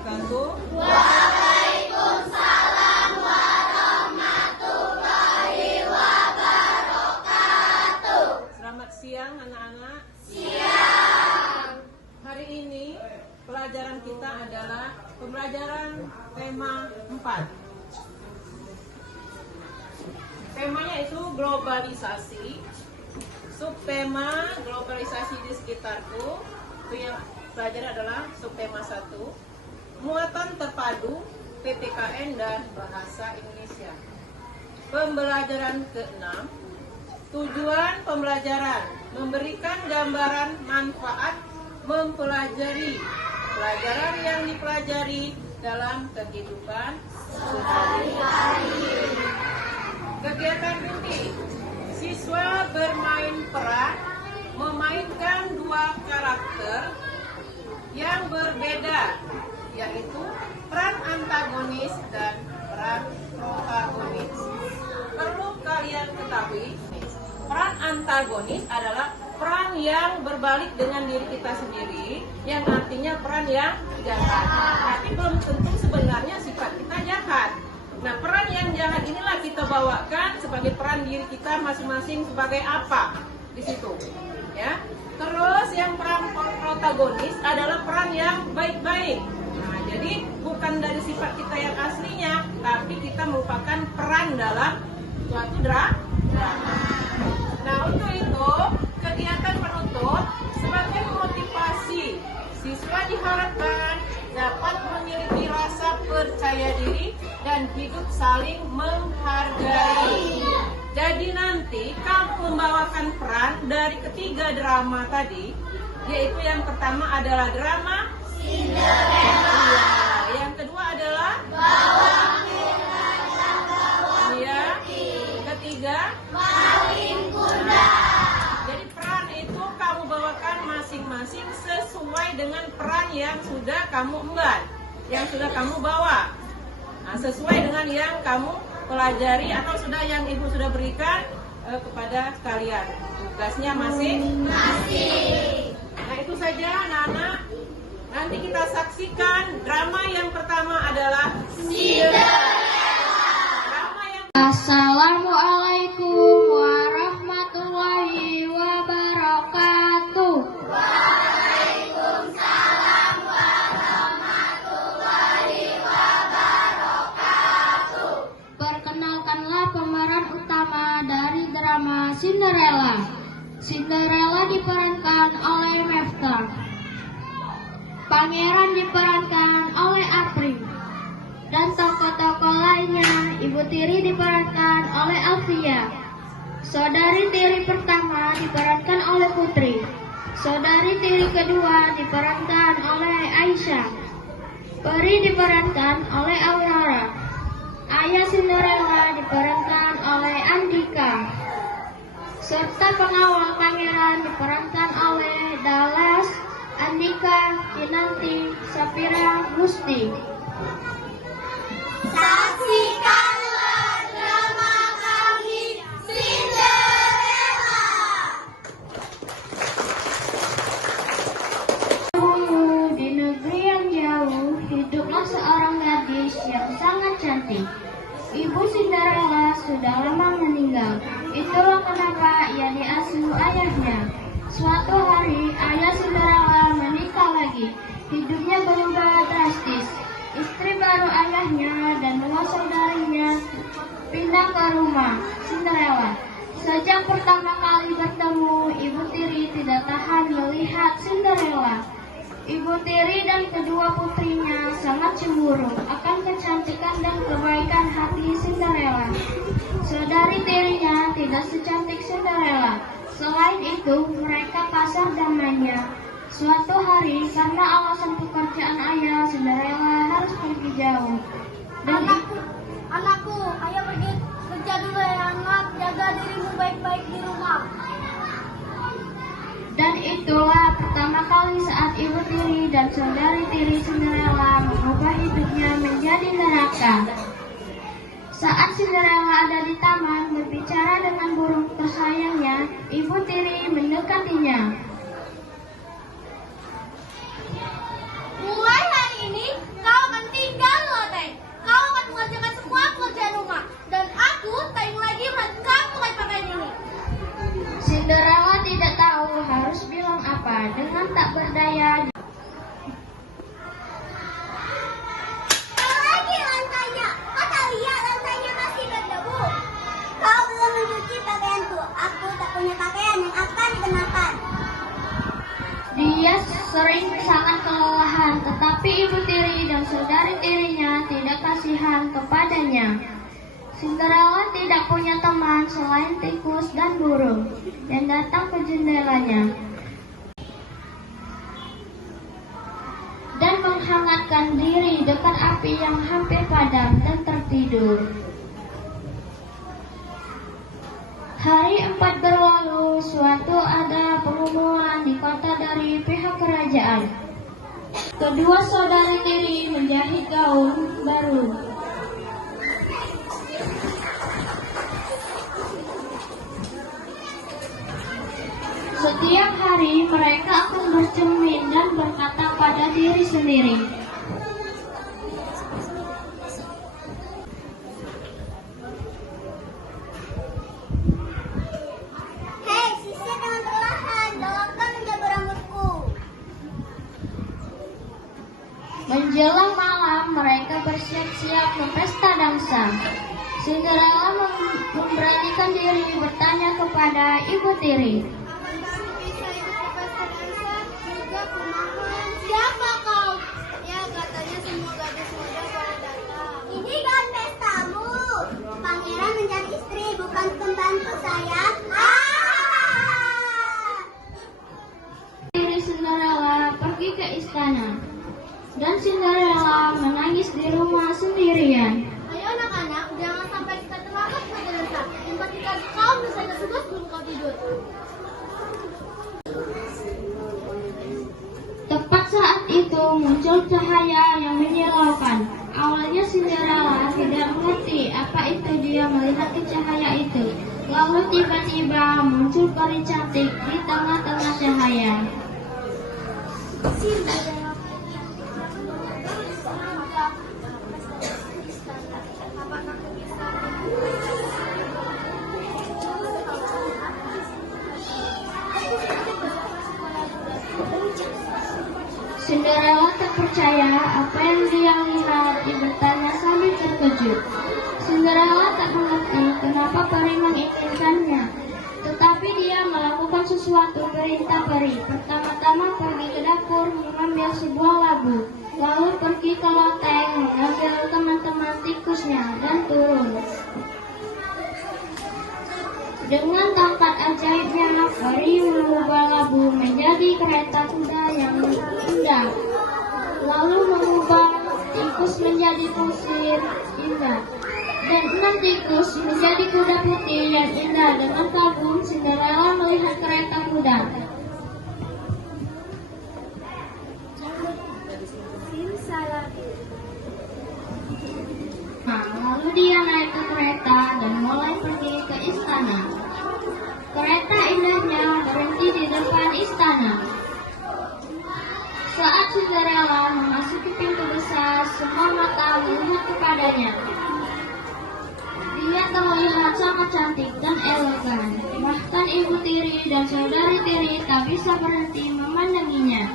wabarakatuh. Waalaikumsalam warahmatullahi wabarakatuh. Selamat siang anak-anak. Siang. Hari ini pelajaran kita adalah pembelajaran tema 4. Temanya itu globalisasi. Subtema globalisasi di sekitarku. Itu yang pelajaran adalah subtema 1. Muatan terpadu PPKN dan bahasa Indonesia. Pembelajaran ke-6. Tujuan pembelajaran memberikan gambaran manfaat mempelajari pelajaran yang dipelajari dalam kehidupan sehari-hari. Kegiatan inti, siswa bermain peran memainkan dua karakter yang berbeda, yaitu peran antagonis dan peran protagonis. Perlu kalian ketahui, peran antagonis adalah peran yang berbalik dengan diri kita sendiri, yang artinya peran yang jahat. Tapi belum tentu sebenarnya sifat kita jahat. Nah, peran yang jahat inilah kita bawakan sebagai peran diri kita masing-masing sebagai apa di situ, ya. Terus yang peran protagonis adalah peran yang baik-baik. Nah, jadi bukan dari sifat kita yang aslinya, tapi kita merupakan peran dalam suatu drama. Nah, untuk itu kegiatan penutup sebagai motivasi, siswa diharapkan dapat memiliki rasa percaya diri dan hidup saling menghargai. Jadi nanti kamu membawakan peran dari ketiga drama tadi, yaitu yang pertama adalah drama Cinderella. Ya, yang kedua adalah Bawang merah dan bawang ya, putih. ketiga. Maling kuda. Jadi peran itu kamu bawakan masing-masing sesuai dengan peran yang sudah kamu emban, yang sudah kamu bawa. Nah, sesuai dengan yang kamu pelajari atau sudah yang ibu sudah berikan kepada kalian. Tugasnya masing. Nah, itu saja anak-anak. Nanti kita saksikan drama yang pertama adalah drama yang Assalamualaikum warahmatullahi wabarakatuh. Waalaikumsalam warahmatullahi wabarakatuh. Perkenalkanlah pemeran utama dari drama Cinderella. Cinderella diperankan oleh Mefta. Pangeran diperankan oleh Apri. Dan tokoh-tokoh lainnya, Ibu Tiri diperankan oleh Alfia. Saudari Tiri pertama diperankan oleh Putri. Saudari Tiri kedua diperankan oleh Aisyah. Peri diperankan oleh Aurora. Ayah Cinderella diperankan oleh Andika. Serta pengawal pangeran diperankan oleh Dallas, Andika, Kinanti, Sapira, Gusti. Saksikanlah drama kami Cinderella. Dahulu di negeri yang jauh, hiduplah seorang gadis yang sangat cantik. Ibu Cinderella sudah lama meninggal. Itulah kenapa ia diasuh ayahnya. Suatu hari, ayah Cinderella menikah lagi. Hidupnya berubah drastis. Istri baru ayahnya dan dua saudarinya pindah ke rumah Cinderella. Sejak pertama kali bertemu, Ibu Tiri tidak tahan melihat Cinderella. Ibu Tiri dan kedua putrinya sangat cemburu akan kecantikan dan kebaikan hati Cinderella. Saudari tirinya tidak secantik Cinderella. Selain itu, mereka kasar dan manja. Suatu hari, karena alasan pekerjaan ayah, Cinderella harus pergi jauh. Dan Anakku, ayo pergi kerja dulu ya anak. Jaga dirimu baik-baik di rumah. Dan itulah pertama kali saat Ibu Tiri dan saudari tiri Cinderella mengubah hidupnya menjadi neraka. Saat Cinderella ada di taman berbicara dengan burung tersayangnya, Ibu Tiri mendekatinya. Mulai hari ini kau sering sangat kelelahan, tetapi ibu tiri dan saudari tirinya tidak kasihan kepadanya. Cinderella tidak punya teman selain tikus dan burung yang datang ke jendelanya dan menghangatkan diri dekat api yang hampir padam dan tertidur. Hari 4 berlalu, suatu ada pengumuman di kota dari pihak kerajaan. Kedua saudari tiri menjahit gaun baru. Setiap hari mereka akan bercermin dan berkata pada diri sendiri, Hei, sisir dengan perlahan, doakan menjaga rambutku. menjelang malam mereka bersiap-siap ke pesta dansa. Cinderella memberanikan diri bertanya kepada ibu tiri. Siapa kau? Ya, katanya semua gadis muda pada datang. Ini kan pestamu. Pangeran menjadi istri, bukan pembantu saya. Diri Cinderella pergi ke istana, dan Cinderella menangis di rumah sendirian. Ayo anak-anak, jangan sampai kita terlambat ke dansa. Empatikan kau misalnya tugas belum kau tidur. Tepat saat itu muncul cahaya yang menyilaukan. Awalnya Cinderella tidak mengerti apa itu dia melihat ke cahaya itu. Lalu tiba-tiba muncul peri cantik di tengah-tengah cahaya. Cinderella tak percaya apa yang dia lihat, dia bertanya sambil terkejut. Cinderella tak mengerti kenapa peri menginginkannya, tetapi dia melakukan sesuatu perintah peri. Pertama-tama pergi ke dapur mengambil sebuah labu, lalu pergi ke loteng mengambil teman-teman tikusnya dan turun. Dengan tongkat ajaibnya, peri mengubah labu menjadi kereta kuda yang indah, lalu mengubah tikus menjadi kusir indah, dan 6 tikus menjadi kuda putih yang indah. Dengan kagum, Cinderella melihat kereta kuda. Lalu dia naik ke kereta dan mulai pergi ke istana. Kereta indahnya berhenti di depan istana. Saat Cinderella memasuki pintu besar, semua mata melihat kepadanya. Dia terlihat sangat cantik dan elegan. Bahkan ibu tiri dan saudari tiri tak bisa berhenti memandanginya.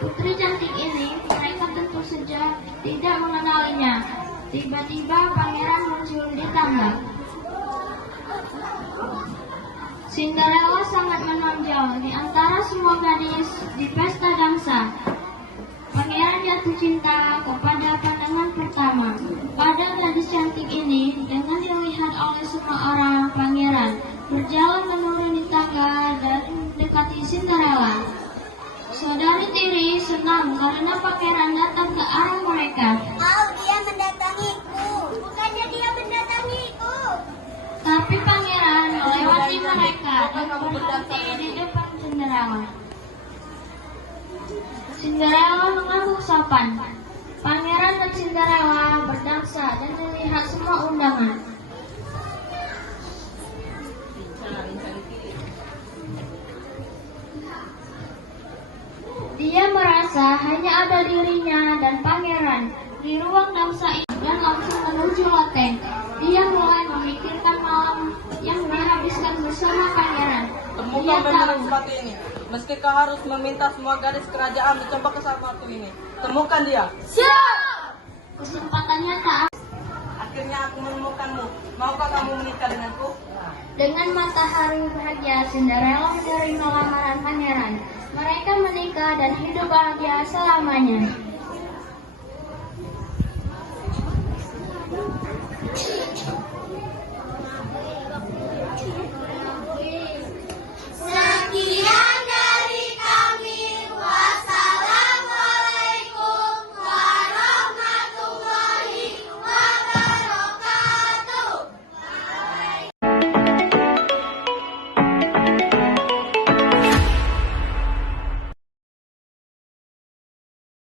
Putri cantik ini mereka tentu saja tidak mengenalinya. Tiba-tiba pangeran muncul di tangga. Cinderella sangat menonjol di antara semua gadis di pesta dansa. Pangeran jatuh cinta kepada pandangan pertama pada gadis cantik ini. Dengan dilihat oleh semua orang, pangeran berjalan menuruni tangga dan mendekati Cinderella. Saudari tiri senang karena pangeran datang ke arah mereka. Oh, dia mendatangiku. Bukannya dia mendatangiku. Tapi pangeran melewati mereka dan berhenti di depan Cinderella. Cinderella mengangguk sopan. Pangeran dan Cinderella berdansa dan melihat semua undangan. Dia merasa hanya ada dirinya dan pangeran di ruang dansa itu dan langsung menuju loteng. Dia mulai memikirkan malam yang dihabiskan bersama pangeran. Temukan pemenang sepatu ini. Meski kau harus meminta semua gadis kerajaan mencoba ke sepatu ini. Temukan dia. Siap! Kesempatannya tak. Akhirnya akhirnya aku menemukanmu. Maukah kamu menikah denganku? Dengan matahari bahagia, Cinderella menerima lamaran pangeran. Mereka menikah dan hidup bahagia selamanya.